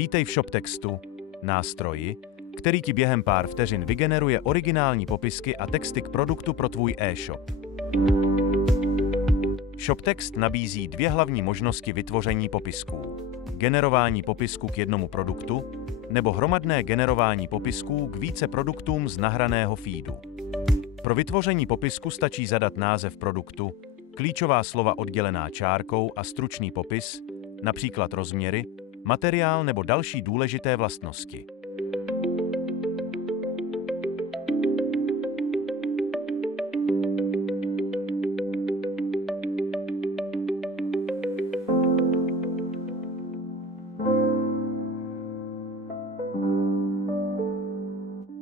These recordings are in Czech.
Vítej v ShopTextu, nástroji, který ti během pár vteřin vygeneruje originální popisky a texty k produktu pro tvůj e-shop. ShopText nabízí dvě hlavní možnosti vytvoření popisků. Generování popisku k jednomu produktu nebo hromadné generování popisků k více produktům z nahraného feedu. Pro vytvoření popisku stačí zadat název produktu, klíčová slova oddělená čárkou a stručný popis, například rozměry, materiál nebo další důležité vlastnosti.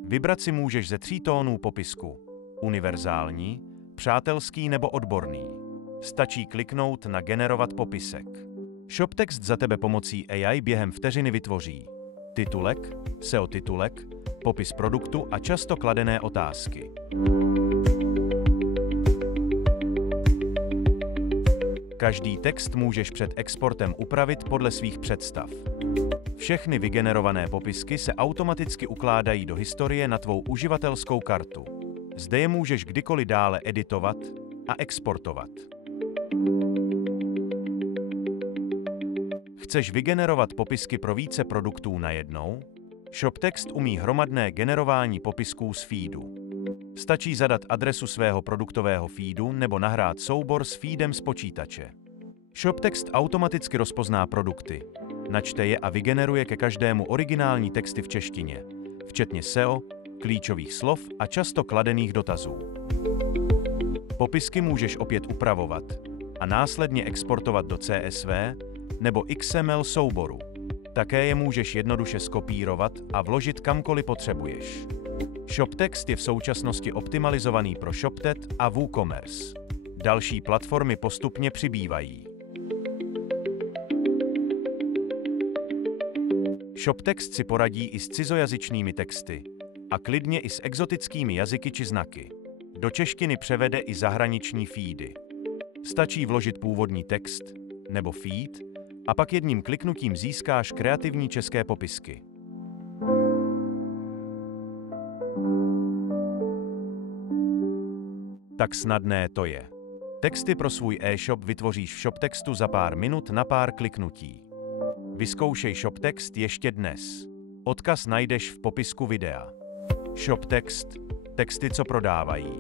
Vybrat si můžeš ze 3 tónů popisku: univerzální, přátelský nebo odborný. Stačí kliknout na generovat popisek. ShopText za tebe pomocí AI během vteřiny vytvoří titulek, SEO titulek, popis produktu a často kladené otázky. Každý text můžeš před exportem upravit podle svých představ. Všechny vygenerované popisky se automaticky ukládají do historie na tvou uživatelskou kartu. Zde je můžeš kdykoliv dále editovat a exportovat. Chceš vygenerovat popisky pro více produktů najednou? ShopText umí hromadné generování popisků z feedu. Stačí zadat adresu svého produktového feedu nebo nahrát soubor s feedem z počítače. ShopText automaticky rozpozná produkty, načte je a vygeneruje ke každému originální texty v češtině, včetně SEO, klíčových slov a často kladených dotazů. Popisky můžeš opět upravovat a následně exportovat do CSV nebo XML souboru. Také je můžeš jednoduše skopírovat a vložit kamkoliv potřebuješ. ShopText je v současnosti optimalizovaný pro ShopTet a WooCommerce. Další platformy postupně přibývají. ShopText si poradí i s cizojazyčnými texty a klidně i s exotickými jazyky či znaky. Do češtiny převede i zahraniční feedy. Stačí vložit původní text nebo feed a pak jedním kliknutím získáš kreativní české popisky. Tak snadné to je. Texty pro svůj e-shop vytvoříš v ShopTextu za pár minut na pár kliknutí. Vyzkoušej ShopText ještě dnes. Odkaz najdeš v popisku videa. ShopText. Texty, co prodávají.